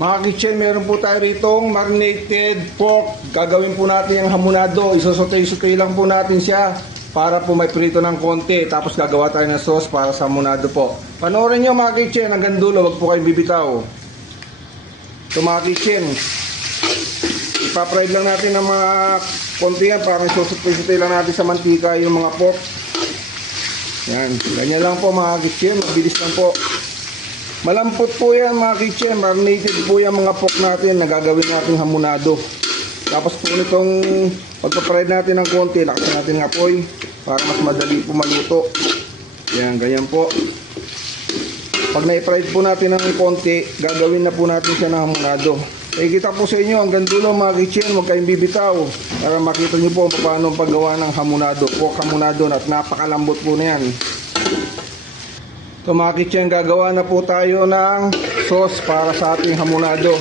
Mga kitchen, meron po tayo ritong marinated pork. Gagawin po natin yung hamonado. Isosotay-sotay lang po natin siya para po may prito ng konti. Tapos gagawa tayo ng sauce para sa hamonado po. Panoorin nyo mga kitchen hanggang dulo. Huwag po kayong bibitaw. So mga kitchen, ipapride lang natin ng mga konti yan para isosotay-sotay lang natin sa mantika yung mga pork. Yan, ganyan lang po mga kitchen. Mabilis lang po. Malampot po yan mga kitchen, marinated po yan mga pork natin na gagawin natin hamonado. Tapos po nitong pagpapride natin ng konti, lakasan natin ng apoy para mas madali po maluto. Yan, ganyan po. Pag na-pride po natin ng konti, gagawin na po natin siya ng hamonado. Kita po sa inyo hanggang dulo mga kitchen, huwag kayong bibitaw para makita nyo po paano paggawa ng hamonado. Pork hamonado at napakalambot po na yan. So mga kitchen, gagawa na po tayo ng sauce para sa ating hamonado.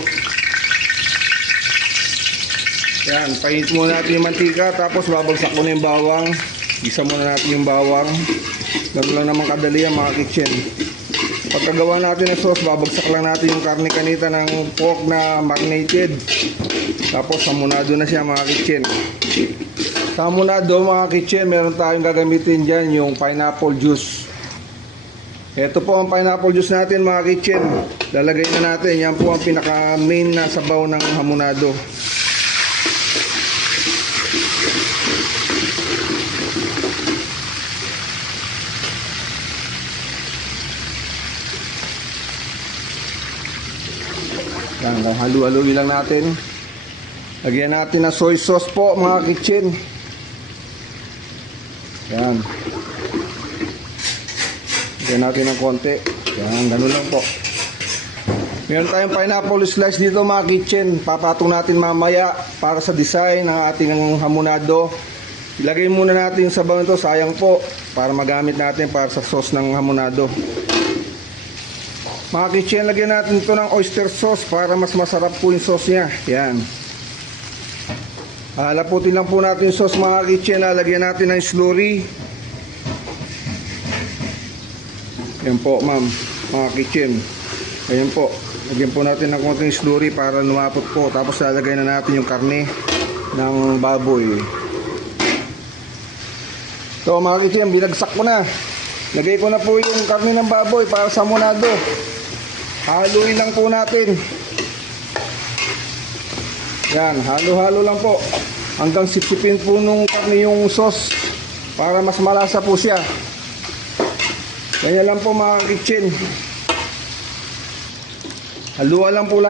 Yan, painit muna natin yung mantika, tapos babagsak muna yung bawang. Isa muna natin yung bawang. Ganun lang naman kadali yan mga kitchen. Pagkagawa natin ng sauce, babagsak lang natin yung karne kanita ng pork na marinated. Tapos hamonado na siya mga kitchen. Sa hamonado mga kitchen, meron tayong gagamitin dyan yung pineapple juice. Ito po ang pineapple juice natin mga kitchen. Lalagay na natin. Yan po ang pinaka main na sabaw ng hamonado. Yan, halu-haluin lang natin. Lagyan natin ng soy sauce po mga kitchen. Yan. Lagyan natin ng konti. Yan, ganun lang po. Meron tayong pineapple slice dito mga kitchen. Papatong natin mamaya para sa design ng ating hamonado. Ilagay muna natin yung sabaw nito, sayang po, para magamit natin para sa sauce ng hamonado. Mga kitchen, lagyan natin ito ng oyster sauce para mas masarap po yung sauce niya. Yan. Halaputin lang po natin yung sauce mga kitchen. Lagyan natin ng slurry. Yan po ma'am, mga kitchen. Ayan po. Lagyan po natin ng konting slurry para lumapot po. Tapos lalagay na natin yung karne ng baboy. So mga kitchen, binagsak ko na. Lagay ko na po yung karne ng baboy para sa hamonado. Haluin lang po natin. Yan, halo-halo lang po. Hanggang sipsipin po nung karne yung sauce para mas malasa po siya. Ganyan lang po mga kitchen. Haluan lang po lang.